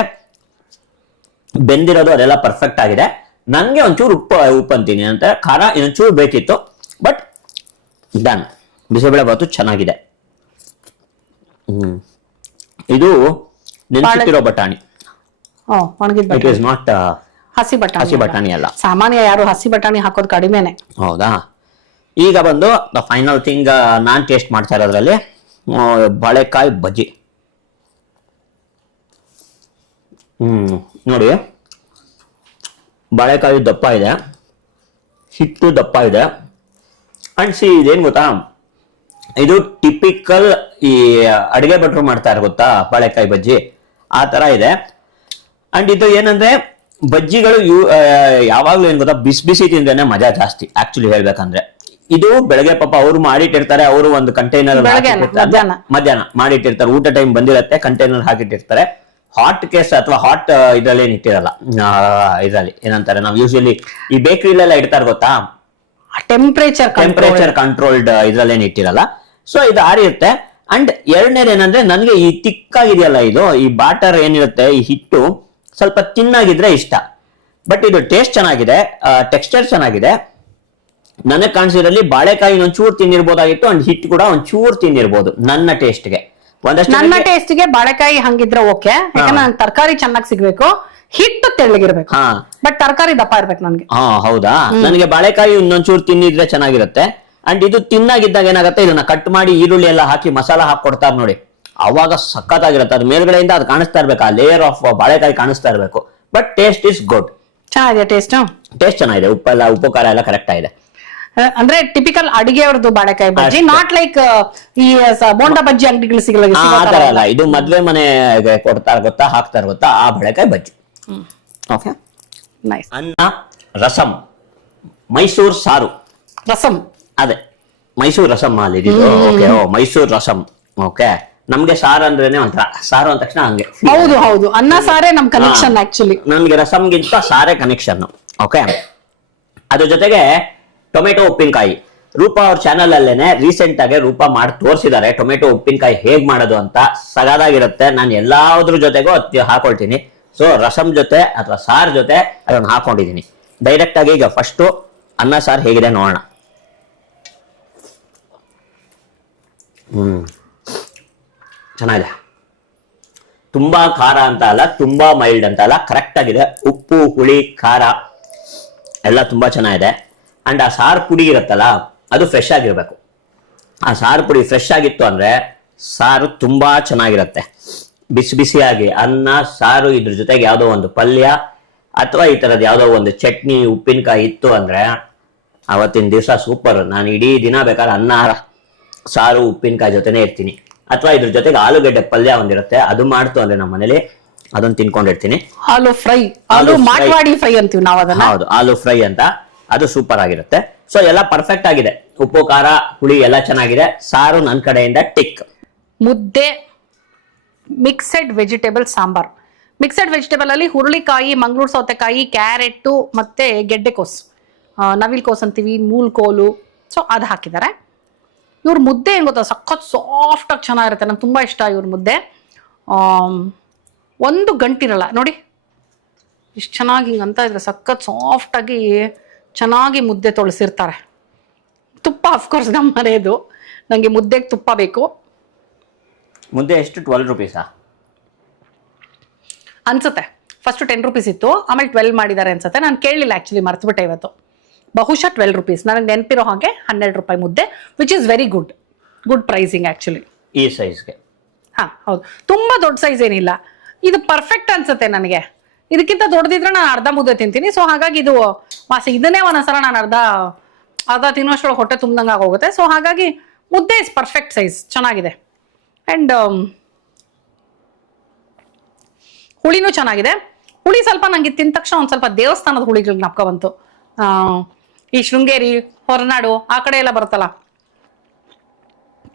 ಬೆಂದಿರೋದು ಅದೆಲ್ಲ ಪರ್ಫೆಕ್ಟ್ ಆಗಿದೆ. ನಂಗೆ ಒಂಚೂರು ಉಪ್ಪು ಅಂತೀನಿ ಅಂತ, ಖಾರ ಇನ್ನೊಂಚೂರು ಬೇಕಿತ್ತು, ಬಟ್ ಡನ್. ಬಿಸಿಬೇಳೆ ಬಾತು ಚೆನ್ನಾಗಿದೆ. ಇದು ನೆನೆಸಿಟ್ಟಿರೋ ಬಟಾಣಿ, ಇಟ್ ಇಸ್ ನಾಟ್ ಹಸಿ ಬಟಾಣಿ ಅಲ್ಲ. ಸಾಮಾನ್ಯ ಯಾರು ಹಸಿ ಬಟಾಣಿ ಹಾಕೋದು ಕಡಿಮೆನೆ. ಹೌದಾ. ಈಗ ಬಂದು ಫೈನಲ್ ಥಿಂಗ್ ನಾನ್ ಟೇಸ್ಟ್ ಮಾಡ್ತಾ ಇರೋದ್ರಲ್ಲಿ ಬಾಳೆಕಾಯಿ ಬಜ್ಜಿ. ನೋಡಿ, ಬಾಳೆಕಾಯಿ ದಪ್ಪ ಇದೆ, ಹಿಟ್ಟು ದಪ್ಪ ಇದೆ. ಅಂಡ್ ಸಿ ಇದೇನ್ ಗೊತ್ತಾ, ಇದು ಟಿಪಿಕಲ್ ಈ ಅಡಿಗೆ ಭಟ್ರು ಮಾಡ್ತಾರೆ ಗೊತ್ತಾ ಬಾಳೆಕಾಯಿ ಬಜ್ಜಿ, ಆ ತರ ಇದೆ. ಅಂಡ್ ಇದು ಏನಂದ್ರೆ ಬಜ್ಜಿಗಳು ಯಾವಾಗ್ಲೂ ಏನ್ ಗೊತ್ತಾ, ಬಿಸಿ ಬಿಸಿ ತಿಂದೇನೆ ಮಜಾ ಜಾಸ್ತಿ. ಆಕ್ಚುಲಿ ಹೇಳ್ಬೇಕಂದ್ರೆ ಇದು ಬೆಳಗ್ಗೆ ಪಾಪ ಅವ್ರು ಮಾಡಿಟ್ಟಿರ್ತಾರೆ, ಅವರು ಒಂದು ಕಂಟೈನರ್ ಮಧ್ಯಾಹ್ನ ಮಾಡಿಟ್ಟಿರ್ತಾರೆ, ಊಟ ಟೈಮ್ ಬಂದಿರತ್ತೆ, ಕಂಟೈನರ್ ಹಾಕಿಟ್ಟಿರ್ತಾರೆ. ಹಾಟ್ ಕೇಸ್ ಅಥವಾ ಹಾಟ್ ಇದ್ರಲ್ಲಿ ಏನ್ ಇಟ್ಟಿರಲ್ಲ, ಇದ್ರಲ್ಲಿ ಏನಂತಾರೆ ನಾವು ಯೂಶಲಿ ಈ ಬೇಕರಿಲೆಲ್ಲ ಇಡ್ತಾರೆ ಗೊತ್ತಾ, ಟೆಂಪರೇಚರ್ ಕಂಟ್ರೋಲ್ಡ್ ಇದ್ರಲ್ಲಿ ಏನ್ ಇಟ್ಟಿರಲ್ಲ. ಸೊ ಇದು ಆರಿರುತ್ತೆ. ಅಂಡ್ ಎರಡನೇದು ಏನಂದ್ರೆ, ನನ್ಗೆ ಈ ತಿಕ್ಕಾಗಿದೆಯಲ್ಲ ಇದು, ಈ ಬಾಟರ್ ಏನಿರುತ್ತೆ, ಈ ಹಿಟ್ಟು ಸ್ವಲ್ಪ ತಿನ್ನಾಗಿದ್ರೆ ಇಷ್ಟ. ಬಟ್ ಇದು ಟೇಸ್ಟ್ ಚೆನ್ನಾಗಿದೆ, ಟೆಕ್ಸ್ಚರ್ ಚೆನ್ನಾಗಿದೆ. ನನಗೆ ಕಾಣಿಸಿದ್ರಲ್ಲಿ ಬಾಳೆಕಾಯಿ ಒಂಚೂರು ತಿನ್ನಿರ್ಬೋದಾಗಿತ್ತು, ಅಂಡ್ ಹಿಟ್ಟು ಕೂಡ ಒಂಚೂರು ತಿನ್ನಿರ್ಬೋದು ನನ್ನ ಟೇಸ್ಟ್ಗೆ. ನನ್ನ ಟೇಸ್ಟ್ಗೆ ಬಾಳೆಕಾಯಿ ಹಂಗಿದ್ರೆ ಓಕೆ, ಯಾಕಂದ್ರೆ ನಂಗೆ ತರಕಾರಿ ಚೆನ್ನಾಗಿ ಸಿಗ್ಬೇಕು, ಹಿಟ್ಟು ತೆಳ್ಳಗಿರ್ಬೇಕು, ಬಟ್ ತರಕಾರಿ ದಪ್ಪ ಇರ್ಬೇಕು ನನ್ಗೆ. ಹೌದಾ. ನನಗೆ ಬಾಳೆಕಾಯಿ ಇನ್ನೊಂಚೂರು ತಿನ್ನಿದ್ರೆ ಚೆನ್ನಾಗಿರುತ್ತೆ. ಅಂಡ್ ಇದು ತಿನ್ನಾಗಿದ್ದಾಗ ಏನಾಗುತ್ತೆ, ಇದನ್ನ ಕಟ್ ಮಾಡಿ ಈರುಳ್ಳಿ ಎಲ್ಲ ಹಾಕಿ ಮಸಾಲ ಹಾಕೊಡ್ತಾರೆ ನೋಡಿ, ಅವಾಗ ಸಖತ್ತಾಗಿರುತ್ತೆ. ಅದು ಮೇಲ್ಗಡೆಯಿಂದ ಅದು ಕಾಣಿಸ್ತಾ ಇರ್ಬೇಕು, ಆ ಲೇಯರ್ ಆಫ್ ಬಾಳೆಕಾಯಿ ಕಾಣಿಸ್ತಾ ಇರ್ಬೇಕು. ಬಟ್ ಟೇಸ್ಟ್ ಇಸ್ ಗುಡ್, ಚೆನ್ನಾಗಿದೆ. ಟೇಸ್ಟ್ ಚೆನ್ನಾಗಿದೆ, ಉಪ್ಪು ಖಾರ ಎಲ್ಲ ಕರೆಕ್ಟ್ ಆಗಿದೆ. ಅಂದ್ರೆ ಟಿಪಿಕಲ್ ಅಡಿಗೆಯವ್ರದ್ದು ಬಾಳೆಕಾಯಿ ಬಜ್ಜಿ, ನಾಟ್ ಲೈಕ್ ಈ ಬೋಂಡಾ ಬಜ್ಜಿ ಅಂಗಡಿಗಳು ಸಿಗಲ್ಲ. ಅಲ್ಲ, ಇದು ಮದ್ವೆ ಮನೆ ಕೊಡ್ತಾರ ಗೊತ್ತಾ, ಹಾಕ್ತಾರ ಗೊತ್ತಾ, ಆ ಬಾಳೆಕಾಯಿ ಬಜ್ಜಿ. Okay, nice. ಅನ್ನ, ರಸಂ, ಮೈಸೂರು ಸಾರು. ರಸಂ ಅದೇ ಮೈಸೂರು ರಸಂ ಅಲ್ಲಿ ಓಕೆ. ಮೈಸೂರು ರಸಂ. ಓಕೆ, ನಮ್ಗೆ ಸಾರು ಅಂದ್ರೇನೆ ಒಂಥರ, ಸಾರು ಅಂದ ತಕ್ಷಣ ಹಂಗೆ. ಹೌದು, ಅನ್ನ ಸಾರೇ ನಮ್ ಕನೆಕ್ಷನ್. ಆಕ್ಚುಲಿ ನಮ್ಗೆ ರಸಂಗಿಂತ ಸಾರೇ ಕನೆಕ್ಷನ್. ಓಕೆ, ಅದ್ರ ಜೊತೆಗೆ ಟೊಮೆಟೊ ಉಪ್ಪಿನಕಾಯಿ. ರೂಪಾ ಅವ್ರ ಚಾನಲ್ ಅಲ್ಲೇನೆ ರೀಸೆಂಟ್ ಆಗಿ ರೂಪಾ ಮಾಡಿ ತೋರಿಸಿದ್ದಾರೆ ಟೊಮೆಟೊ ಉಪ್ಪಿನಕಾಯಿ ಹೇಗ್ ಮಾಡೋದು ಅಂತ. ಸಗದಾಗಿರುತ್ತೆ. ನಾನು ಎಲ್ಲಾದ್ರ ಜೊತೆಗೂ ಹಾಕೊಳ್ತೀನಿ. ಸೊ ರಸಂ ಜೊತೆ ಅಥವಾ ಸಾರ್ ಜೊತೆ ಅದನ್ನ ಹಾಕೊಂಡಿದೀನಿ ಡೈರೆಕ್ಟ್ ಆಗಿ. ಈಗ ಫಸ್ಟ್ ಅನ್ನ ಸಾರು ಹೇಗಿದೆ ನೋಡೋಣ. ಚೆನ್ನಾಗಿದೆ. ತುಂಬಾ ಖಾರ ಅಂತ ಅಲ್ಲ, ತುಂಬಾ ಮೈಲ್ಡ್ ಅಂತ ಅಲ್ಲ, ಕರೆಕ್ಟ್ ಆಗಿದೆ. ಉಪ್ಪು, ಹುಳಿ, ಖಾರ ಎಲ್ಲ ತುಂಬಾ ಚೆನ್ನಾಗಿದೆ. ಅಂಡ್ ಆ ಸಾರು ಪುಡಿ ಇರುತ್ತಲ್ಲ ಅದು ಫ್ರೆಶ್ ಆಗಿರ್ಬೇಕು. ಆ ಸಾರು ಪುಡಿ ಫ್ರೆಶ್ ಆಗಿತ್ತು ಅಂದ್ರೆ ಸಾರು ತುಂಬಾ ಚೆನ್ನಾಗಿರುತ್ತೆ. ಬಿಸಿ ಬಿಸಿಯಾಗಿ ಅನ್ನ ಸಾರು ಇದ್ರ ಜೊತೆಗೆ ಯಾವುದೋ ಒಂದು ಪಲ್ಯ ಅಥವಾ ಈ ತರದ್ ಯಾವುದೋ ಒಂದು ಚಟ್ನಿ ಉಪ್ಪಿನಕಾಯಿ ಇತ್ತು ಅಂದ್ರೆ ಅವತ್ತಿನ ದಿವಸ ಸೂಪರ್. ನಾನು ಇಡೀ ದಿನ ಬೇಕಾದ್ರೆ ಅನ್ನ ಸಾರು ಉಪ್ಪಿನಕಾಯಿ ಜೊತೆನೆ ಇರ್ತೀನಿ. ಅಥವಾ ಇದ್ರ ಜೊತೆಗೆ ಆಲೂಗಡ್ಡೆ ಪಲ್ಯ ಒಂದಿರುತ್ತೆ, ಅದು ಮಾಡ್ತು ಅಂದ್ರೆ ನಮ್ಮ ಮನೇಲಿ ಅದನ್ನ ತಿನ್ಕೊಂಡಿರ್ತೀನಿ. ಆಲೂ ಫ್ರೈ, ಆಲೂ ಮಾಟ್ವಾಡಿ ಫ್ರೈ ಅಂತೀವಿ ನಾವು ಅದನ್ನ. ಹೌದು, ಆಲೂ ಫ್ರೈ ಅಂತ, ಅದು ಸೂಪರ್ ಆಗಿರುತ್ತೆ. ಸೊ ಎಲ್ಲ ಪರ್ಫೆಕ್ಟ್ ಆಗಿದೆ, ಉಪ್ಪು ಖಾರ ಹುಳಿ ಎಲ್ಲ ಚೆನ್ನಾಗಿದೆ. ಸಾರು ನನ್ನ ಕಡೆಯಿಂದ ಟಿಕ್. ಮುದ್ದೆ, mixed vegetable sambar. Mixed vegetable ಅಲ್ಲಿ ಹುರುಳಿಕಾಯಿ, ಮಂಗಳೂರು ಸೌತೆಕಾಯಿ, ಕ್ಯಾರೆಟ್ ಮತ್ತೆ ಗೆಡ್ಡೆಕೋಸು, ನವಿಲ್ ಕೋಸು ಅಂತೀವಿ, ನೂಲ್ಕೋಲು, ಸೊ ಅದು ಹಾಕಿದ್ದಾರೆ. ಇವ್ರ ಮುದ್ದೆ ಏನ್ ಗೊತ್ತಾ, ಸಖತ್ ಸಾಫ್ಟ್ ಆಗಿ ಚೆನ್ನಾಗಿರುತ್ತೆ. ನಂಗೆ ತುಂಬಾ ಇಷ್ಟ ಇವ್ರ ಮುದ್ದೆ. ಒಂದು ಗಂಟಿರಲ್ಲ ನೋಡಿ, ಇಷ್ಟು ಚೆನ್ನಾಗಿ ಹಿಂಗಂತ ಇದ್ರೆ ಸಖತ್ ಸಾಫ್ಟ್ ಆಗಿ ಚೆನ್ನಾಗಿ ಮುದ್ದೆ ತೊಳಸಿರ್ತಾರೆ. ತುಪ್ಪ ಅಫ್ಕೋರ್ಸ್ ನಮ್ಮ ಮನೆಯದು, ನನಗೆ ಮುದ್ದೆಗೆ ತುಪ್ಪ ಬೇಕು. ಮುದ್ದೆ ಎಷ್ಟು 12 ರೂಪೀಸಾ ಅನ್ಸುತ್ತೆ. ಫಸ್ಟ್ 10 ರೂಪೀಸ್ ಇತ್ತು, ಆಮೇಲೆ 12 ಮಾಡಿದ್ದಾರೆ ಅನ್ಸುತ್ತೆ. ನಾನು ಕೇಳಲಿಲ್ಲ ಆಕ್ಚುಲಿ, ಮರ್ತ್ಬಿಟ್ಟೆ ಇವತ್ತು. ಬಹುಶಃ 12 ರೂಪೀಸ್. ನನಗೆ ನೆನಪಿರೋ ಹಾಗೆ 12 ರೂಪಾಯಿ ಮುದ್ದೆ, which is very good pricing actually ಈ ಸೈಜ್ಗೆ. ಹಾ ಹೌದು, ತುಂಬಾ ದೊಡ್ಡ ಸೈಜ್ ಏನಿಲ್ಲ. ಇದು ಪರ್ಫೆಕ್ಟ್ ಅನ್ಸುತ್ತೆ ನನಗೆ. ಇದಕ್ಕಿಂತ ದೊಡ್ಡದಿದ್ರೆ ನಾನು ಅರ್ಧ ಮುದ್ದೆ ತಿಂತೀನಿ. ಸೊ ಹಾಗಾಗಿ ಇದು ಇದನ್ನೇ ಒಂದೊಂದ್ಸಲ ನಾನು ಅರ್ಧ ತಿನ್ನೋಷ್ಟೊಳಗೆ ಹೊಟ್ಟೆ ತುಂಬ್ದಂಗೆ ಆಗೋಗುತ್ತೆ. ಸೊ ಹಾಗಾಗಿ ಮುದ್ದೆ ಇಸ್ ಪರ್ಫೆಕ್ಟ್ ಸೈಜ್, ಚೆನ್ನಾಗಿದೆ. ಅಂಡ್ ಹುಳಿನೂ ಚೆನ್ನಾಗಿದೆ. ಹುಳಿ ಸ್ವಲ್ಪ ನಂಗೆ ತಿಂದ ತಕ್ಷಣ ಒಂದ್ ಸ್ವಲ್ಪ ದೇವಸ್ಥಾನದ ಹುಳಿಗಳು ಜ್ಞಾಪಕ ಬಂತು. ಈ ಶೃಂಗೇರಿ, ಹೊರನಾಡು ಆ ಕಡೆ ಎಲ್ಲ ಬರುತ್ತಲ್ಲ,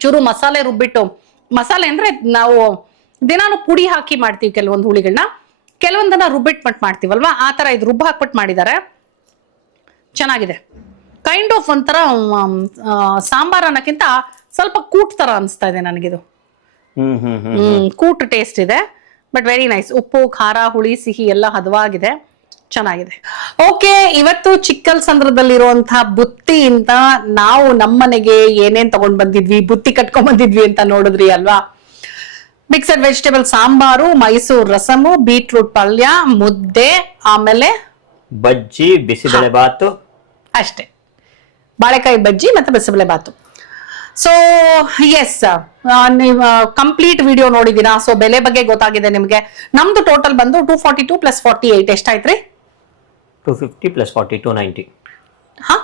ಚೂರು ಮಸಾಲೆ ರುಬ್ಬಿಟ್ಟು, ಮಸಾಲೆ ಅಂದ್ರೆ ನಾವು ದಿನಾನು ಪುಡಿ ಹಾಕಿ ಮಾಡ್ತೀವಿ ಕೆಲವೊಂದು ಹುಳಿಗಳನ್ನ, ಕೆಲವೊಂದನ್ನ ರುಬ್ಬಿಟ್ಬಿಟ್ಟು ಮಾಡ್ತೀವಲ್ವಾ, ಆ ತರ ಇದು ರುಬ್ಬ ಹಾಕ್ಬಿಟ್ಟು ಮಾಡಿದ್ದಾರೆ. ಚೆನ್ನಾಗಿದೆ. ಕೈಂಡ್ ಆಫ್ ಒಂಥರ ಸಾಂಬಾರ್ ಅನ್ನೋಕ್ಕಿಂತ ಸ್ವಲ್ಪ ಕೂಟ್ ತರ ಅನಿಸ್ತಾ ಇದೆ ನನಗಿದು. ಕೂಟ್ ಟೇಸ್ಟ್ ಇದೆ, ಬಟ್ ವೆರಿ ನೈಸ್. ಉಪ್ಪು ಖಾರ ಹುಳಿ ಸಿಹಿ ಎಲ್ಲ ಹದವಾಗಿದೆ, ಚೆನ್ನಾಗಿದೆ. ಓಕೆ, ಇವತ್ತು ಚಿಕ್ಕಲ್ಸಂದ್ರದಲ್ಲಿರುವಂತಹ ಬುತ್ತಿಯಿಂದ ನಾವು ನಮ್ಮನೆಗೆ ಏನೇನ್ ತಗೊಂಡ್ ಬಂದಿದ್ವಿ, ಬುತ್ತಿ ಕಟ್ಕೊಂಡ್ ಬಂದಿದ್ವಿ ಅಂತ ನೋಡಿದ್ರಿ ಅಲ್ವಾ. Mixed vegetable sambar, Mysuru rasam, beetroot ಪಲ್ಯ, ಮುದ್ದೆ, ಆಮೇಲೆ ಬಜ್ಜಿ, ಬಿಸಿಬೇಳೆ ಬಾತು, ಅಷ್ಟೇ. ಬಾಳೆಕಾಯಿ ಬಜ್ಜಿ ಮತ್ತೆ ಬಿಸಿಬೇಳೆ ಬಾತು. ಸೊ ಎಸ್, ನೀವು ಕಂಪ್ಲೀಟ್ ವಿಡಿಯೋ ನೋಡಿದೀರಾ. ಸೊ ಬೆಲೆ ಬಗ್ಗೆ ಗೊತ್ತಾಗಿದೆ ನಿಮ್ಗೆ. ನಮ್ದು ಟೋಟಲ್ ಬಂದು 242 + 48 ಎಷ್ಟಾಯ್ತ್ರಿ? 250 + 40 290. ಹಾ,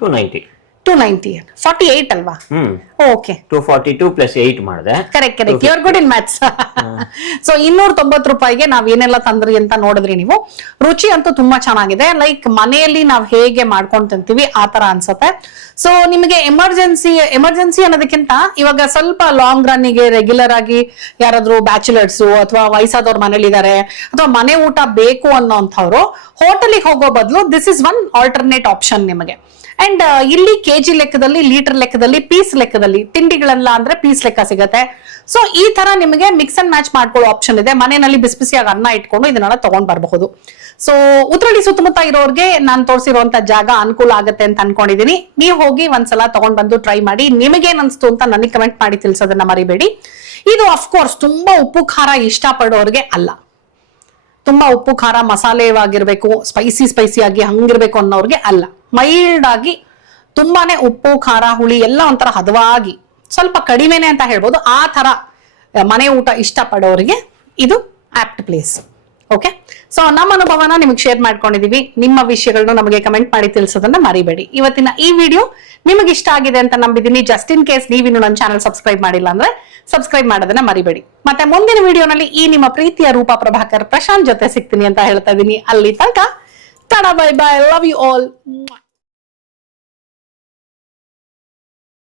290. 290 48 ಅಲ್ವಾ? ಓಕೆ, 242 + 8 ಮಾಡಿದೆ. Correct. You are good in maths. So 290 ರೂಪಾಯಿಗೆ ನಾವ್ ಏನೆಲ್ಲ ತಂದ್ರಿ ಅಂತ ನೋಡಿದ್ರಿ ನೀವು. ರುಚಿ ಅಂತೂ ತುಂಬಾ ಚೆನ್ನಾಗಿದೆ. ಲೈಕ್ ಮನೆಯಲ್ಲಿ ನಾವ್ ಹೇಗೆ ಮಾಡ್ಕೊಂಡ್ ತಿಂತೀವಿ ಆ ತರ ಅನ್ಸುತ್ತೆ. ಸೊ ನಿಮಗೆ ಎಮರ್ಜೆನ್ಸಿ ಅನ್ನೋದಕ್ಕಿಂತ ಇವಾಗ ಸ್ವಲ್ಪ ಲಾಂಗ್ ರನ್ನಿಗೆ ರೆಗ್ಯುಲರ್ ಆಗಿ ಯಾರಾದ್ರೂ ಬ್ಯಾಚುಲರ್ಸ್ ಅಥವಾ ವಯಸ್ಸಾದವ್ರ ಮನೇಲಿ ಇದಾರೆ ಅಥವಾ ಮನೆ ಊಟ ಬೇಕು ಅನ್ನೋಂಥವ್ರು ಹೋಟೆಲ್ಗೆ ಹೋಗೋ ಬದಲು this is one alternate option ನಿಮಗೆ. ಅಂಡ್ ಇಲ್ಲಿ ಕೆಜಿ ಲೆಕ್ಕದಲ್ಲಿ, ಲೀಟರ್ ಲೆಕ್ಕದಲ್ಲಿ, ಪೀಸ್ ಲೆಕ್ಕದಲ್ಲಿ ತಿಂಡಿಗಳೆಲ್ಲ ಅಂದ್ರೆ ಪೀಸ್ ಲೆಕ್ಕ ಸಿಗತ್ತೆ. ಸೊ ಈ ತರ ನಿಮಗೆ ಮಿಕ್ಸ್ ಅಂಡ್ ಮ್ಯಾಚ್ ಮಾಡ್ಕೊಳ್ಳೋ ಆಪ್ಷನ್ ಇದೆ. ಮನೆಯಲ್ಲಿ ಬಿಸಿ ಬಿಸಿಯಾಗಿ ಅನ್ನ ಇಟ್ಕೊಂಡು ಇದನ್ನೆಲ್ಲ ತಗೊಂಡ್ ಬರಬಹುದು. ಸೊ ಉತ್ರಳ್ಳಿ ಸುತ್ತಮುತ್ತ ಇರೋರ್ಗೆ ನಾನು ತೋರಿಸಿರುವಂತ ಜಾಗ ಅನುಕೂಲ ಆಗುತ್ತೆ ಅಂತ ಅನ್ಕೊಂಡಿದೀನಿ. ನೀವು ಹೋಗಿ ಒಂದ್ಸಲ ತಗೊಂಡ್ ಬಂದು ಟ್ರೈ ಮಾಡಿ. ನಿಮಗೇನ್ ಅನ್ಸ್ತು ಅಂತ ನನಗೆ ಕಮೆಂಟ್ ಮಾಡಿ ತಿಳಿಸೋದನ್ನ ಮರಿಬೇಡಿ. ಇದು ಅಫ್ಕೋರ್ಸ್ ತುಂಬಾ ಉಪ್ಪು ಖಾರ ಇಷ್ಟಪಡೋರ್ಗೆ ಅಲ್ಲ. ತುಂಬಾ ಉಪ್ಪು ಖಾರ ಮಸಾಲೆವಾಗಿರ್ಬೇಕು, ಸ್ಪೈಸಿ ಆಗಿ ಹಂಗಿರ್ಬೇಕು ಅನ್ನೋರ್ಗೆ ಅಲ್ಲ. ಮೈಲ್ಡ್ ಆಗಿ ತುಂಬಾನೇ ಉಪ್ಪು ಖಾರ ಹುಳಿ ಎಲ್ಲ ಒಂಥರ ಹದವಾಗಿ, ಸ್ವಲ್ಪ ಕಡಿಮೆನೆ ಅಂತ ಹೇಳ್ಬೋದು, ಆ ತರ ಮನೆ ಊಟ ಇಷ್ಟಪಡೋರಿಗೆ ಇದು ಆಪ್ಟ್ ಪ್ಲೇಸ್. ಓಕೆ, ಸೊ ನಮ್ಮ ಅನುಭವನ ನಿಮಗೆ ಶೇರ್ ಮಾಡ್ಕೊಂಡಿದೀವಿ. ನಿಮ್ಮ ವಿಷಯಗಳನ್ನು ನಮಗೆ ಕಮೆಂಟ್ ಮಾಡಿ ತಿಳಿಸೋದನ್ನ ಮರಿಬೇಡಿ. ಇವತ್ತಿನ ಈ ವಿಡಿಯೋ ನಿಮಗೆ ಇಷ್ಟ ಆಗಿದೆ ಅಂತ ನಂಬಿದ್ದೀನಿ. ಜಸ್ಟ್ ಇನ್ ಕೇಸ್ ನೀವಿನ್ನು ನನ್ನ ಚಾನಲ್ ಸಬ್ಸ್ಕ್ರೈಬ್ ಮಾಡಿಲ್ಲ ಅಂದ್ರೆ ಸಬ್ಸ್ಕ್ರೈಬ್ ಮಾಡೋದನ್ನ ಮರಿಬೇಡಿ. ಮತ್ತೆ ಮುಂದಿನ ವಿಡಿಯೋನಲ್ಲಿ ಈ ನಿಮ್ಮ ಪ್ರೀತಿಯ ರೂಪಾ ಪ್ರಭಾಕರ್ ಪ್ರಶಾಂತ್ ಜೊತೆ ಸಿಗ್ತೀನಿ ಅಂತ ಹೇಳ್ತಾ ಇದ್ದೀನಿ. ಅಲ್ಲಿ ತನಕ tada, bye bye, love you all.